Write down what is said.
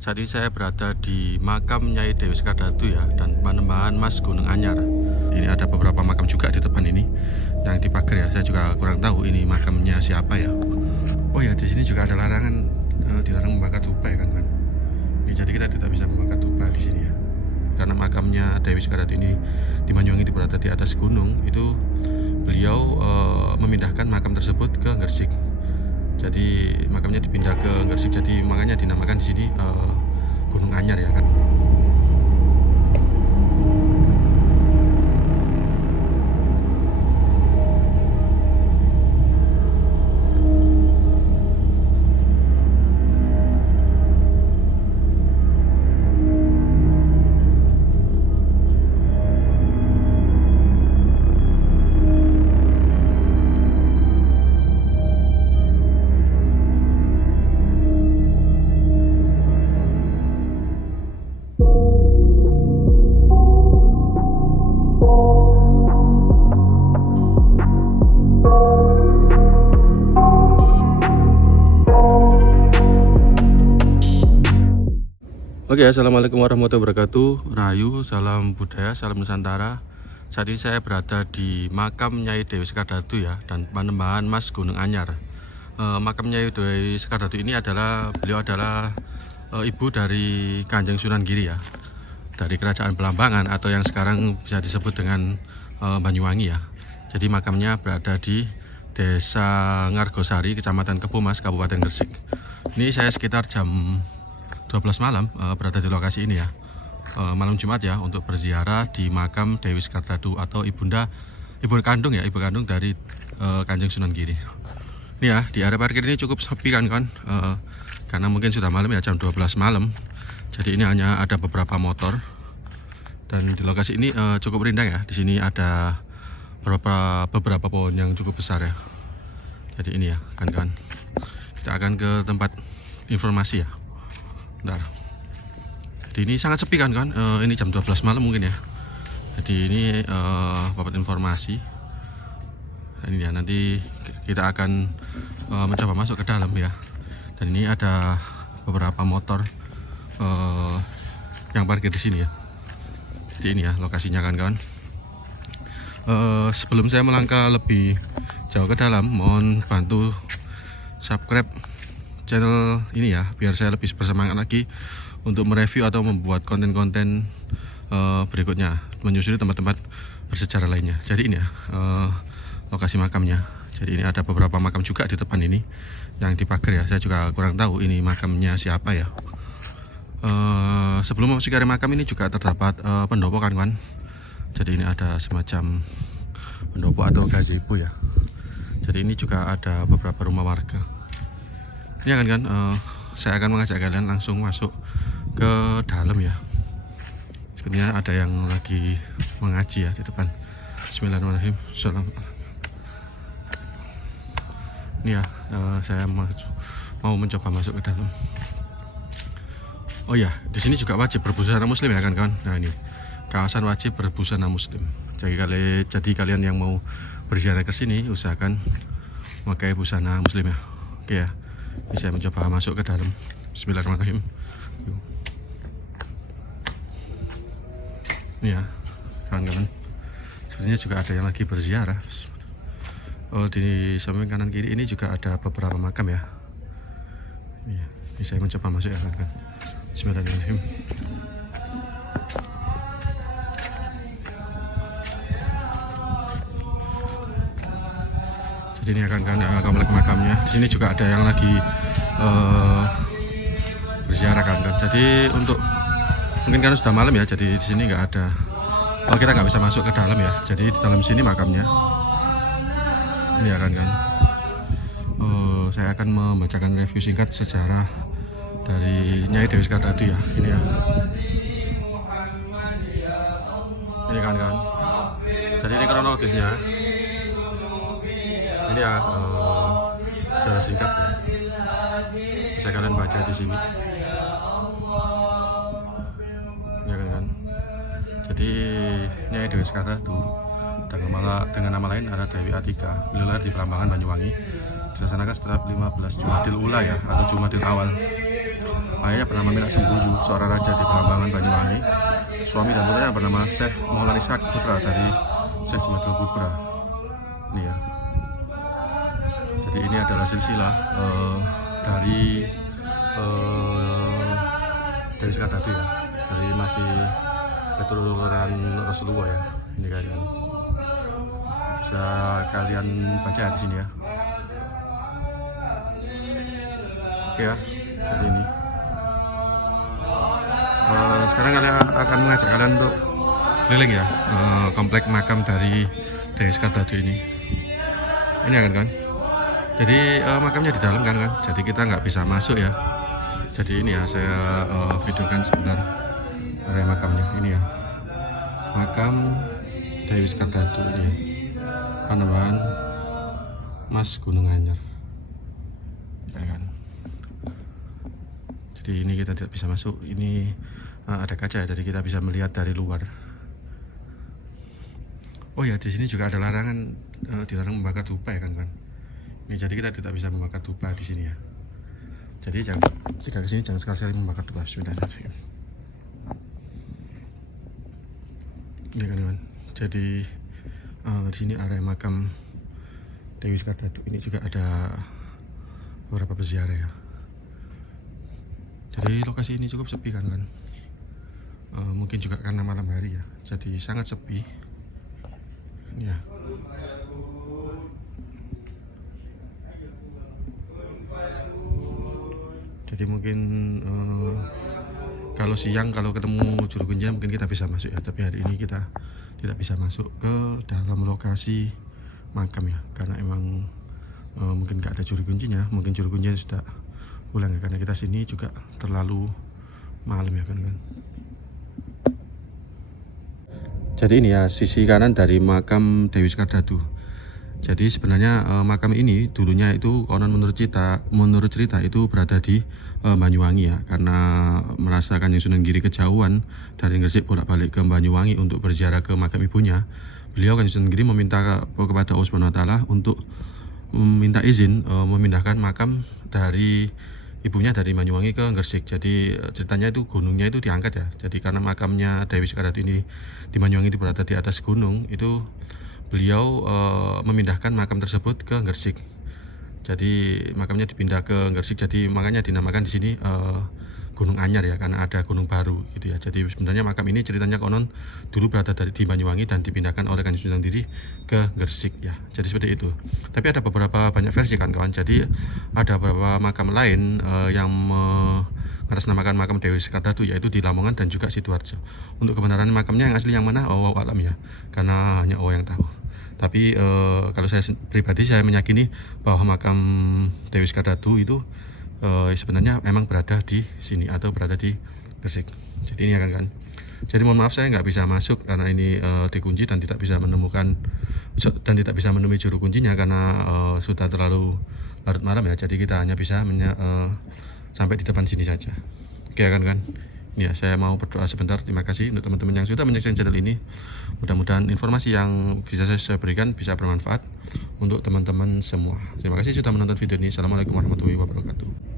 Saat ini saya berada di makam Nyai Dewi Sekardatu ya, dan Panembahan Mas Gunung Anyar. Ini ada beberapa makam juga di depan ini yang dipagar ya. Saya juga kurang tahu ini makamnya siapa ya. Oh ya, di sini juga ada larangan, dilarang membakar tupai kan. Jadi kita tidak bisa membakar tupai di sini ya. Karena makamnya Dewi Sekardatu ini di Banyuwangi, berada di atas gunung. Itu beliau memindahkan makam tersebut ke Gresik. Jadi makamnya dipindah ke Gresik, jadi makanya dinamakan di sini Gunung Anyar ya kan. Oke, assalamualaikum warahmatullahi wabarakatuh. Rahayu, salam budaya, salam Nusantara. Saat ini saya berada di makam Nyai Dewi Sekardatu ya, dan Panembahan Mas Gunung Anyar. Makam Nyai Dewi Sekardatu ini beliau adalah ibu dari Kanjeng Sunan Giri ya, dari Kerajaan Belambangan atau yang sekarang bisa disebut dengan Banyuwangi ya. Jadi makamnya berada di Desa Ngargosari, Kecamatan Kebomas, Kabupaten Gresik. Ini saya sekitar jam 12 malam berada di lokasi ini ya, malam Jumat ya, untuk berziarah di makam Dewi Sekardatu atau ibu kandung dari Kanjeng Sunan Giri. Ini ya, di area parkir ini cukup sepi kan, karena mungkin sudah malam ya, jam 12 malam. Jadi ini hanya ada beberapa motor, dan di lokasi ini cukup rindang ya. Di sini ada beberapa pohon yang cukup besar ya. Jadi ini ya kan, kita akan ke tempat informasi ya. Bentar. Jadi ini sangat sepi kan, ini jam 12 malam mungkin ya. Jadi ini dapat informasi. Ini ya, nanti kita akan mencoba masuk ke dalam ya. Dan ini ada beberapa motor yang parkir di sini ya. Jadi ini ya lokasinya kan kawan. Sebelum saya melangkah lebih jauh ke dalam, mohon bantu subscribe channel ini ya, biar saya lebih bersemangat lagi untuk mereview atau membuat konten-konten berikutnya, menyusuri tempat-tempat bersejarah lainnya. Jadi ini ya lokasi makamnya. Jadi ini ada beberapa makam juga di depan ini yang dipagar ya. Saya juga kurang tahu ini makamnya siapa ya. Sebelum memasuki area makam ini juga terdapat pendopo kan. Jadi ini ada semacam pendopo atau gazebo ya. Jadi ini juga ada beberapa rumah warga. Ini kan, saya akan mengajak kalian langsung masuk ke dalam ya. Sebenarnya ada yang lagi mengaji ya di depan. Bismillahirrahmanirrahim. Ini ya, saya mau mencoba masuk ke dalam. Oh ya, di sini juga wajib berbusana muslim ya kan. Nah ini kawasan wajib berbusana muslim. Jadi kalian yang mau berziarah ke sini usahakan memakai busana muslim ya. Oke ya. Ini saya mencoba masuk ke dalam. Bismillahirrahmanirrahim. Ini ya kawan-kawan, sebenarnya juga ada yang lagi berziarah. Di samping kanan kiri ini juga ada beberapa makam ya. Ini saya mencoba masuk ya kawan-kawan. Bismillahirrahmanirrahim. Jadi ini akan komplek makamnya. Di sini juga ada yang lagi berziarah kan. Jadi untuk mungkin karena sudah malam ya, jadi di sini nggak ada. Kita nggak bisa masuk ke dalam ya. Jadi di dalam sini makamnya. Ini akan saya akan membacakan review singkat sejarah dari Nyai Dewi Sekardatu ya. Ini ya. Ini kan. Jadi ini kronologisnya. Ini ya secara singkat ya, bisa kalian baca di sini ya kan. Jadi Nyai Dewi Sekardatu dengan nama lain ada Dewi Atika, beliau lahir di Belambangan, Banyuwangi, dilaksanakan setelah 15 Jumadil Ula ya, atau Jumadil Awal Ayahnya bernama Minak Sembuju, seorang raja di Belambangan, Banyuwangi. Suami dan putranya bernama Syekh Maulana Ishaq, putra dari Syekh Jumadil Kubra. Ini ya. Jadi ini adalah silsilah dari Dewi Sekardatu ya. Dari masih keturunan Rasulullah ya. Ini kalian bisa kalian baca di sini ya. Oke ya, seperti ini. Sekarang kalian akan mengajak kalian untuk keliling ya, komplek makam dari Dewi Sekardatu ini. Ini akan kan. Jadi makamnya di dalam kan, jadi kita nggak bisa masuk ya. Jadi ini ya, saya videokan sebentar area makamnya. Ini ya, makam Dewi Sekardatu ini ya. Panembahan Mas Gunung Anyar ya kan. Jadi ini kita tidak bisa masuk, ini ada kaca ya, jadi kita bisa melihat dari luar. Oh ya, di sini juga ada larangan, dilarang membakar dupa ya kan. Ini jadi kita tidak bisa membakar dupa di sini ya. Jadi jika ke sini jangan sekali-sekali membakar dupa. Bismillahirrahmanirrahim. Ini kan. Jadi di sini area makam Dewi Sekardatu. Ini juga ada beberapa peziarah ya. Jadi lokasi ini cukup sepi kan. Mungkin juga karena malam hari ya. Jadi sangat sepi. Ini ya. Jadi mungkin kalau siang kalau ketemu juru kunci mungkin kita bisa masuk ya. Tapi hari ini kita tidak bisa masuk ke dalam lokasi makam ya, karena emang mungkin nggak ada juru kuncinya. Mungkin juru kuncinya sudah pulang ya, karena kita sini juga terlalu malam ya kan. Jadi ini ya sisi kanan dari makam Dewi Sekardatu. Jadi sebenarnya makam ini dulunya itu konon menurut cerita itu berada di Banyuwangi ya, karena merasa Kanjeng Sunan Giri kejauhan dari Gresik bolak-balik ke Banyuwangi untuk berziarah ke makam ibunya. Beliau Kanjeng Sunan Giri meminta kepada Allah Subhanahu wa taala untuk meminta izin memindahkan makam dari ibunya dari Banyuwangi ke Gresik. Jadi ceritanya itu gunungnya itu diangkat ya. Jadi karena makamnya Dewi Sekardatu ini di Banyuwangi itu berada di atas gunung, itu beliau memindahkan makam tersebut ke Gresik. Jadi makamnya dipindah ke Gresik, jadi makanya dinamakan di sini Gunung Anyar ya, karena ada gunung baru gitu ya. Jadi sebenarnya makam ini ceritanya konon dulu berada di Banyuwangi dan dipindahkan oleh Kanjeng Sunan Giri ke Gresik ya. Jadi seperti itu. Tapi ada beberapa banyak versi kan kawan. Jadi ada beberapa makam lain yang mengatasnamakan makam Dewi Sekardatu, yaitu di Lamongan dan juga Sidoarjo. Untuk kebenaran makamnya yang asli yang mana, Allah alam ya, karena hanya Allah yang tahu. Tapi kalau saya pribadi saya meyakini bahwa makam Dewi Sekardatu itu sebenarnya memang berada di sini atau berada di Gresik. Jadi ini kan. Jadi mohon maaf saya nggak bisa masuk karena ini dikunci dan tidak bisa menemukan dan tidak bisa menemui juru kuncinya karena sudah terlalu larut malam ya. Jadi kita hanya bisa sampai di depan sini saja. Oke kan. Ya, saya mau berdoa sebentar. Terima kasih untuk teman-teman yang sudah menyaksikan channel ini. Mudah-mudahan informasi yang bisa saya berikan bisa bermanfaat untuk teman-teman semua. Terima kasih sudah menonton video ini. Assalamualaikum warahmatullahi wabarakatuh.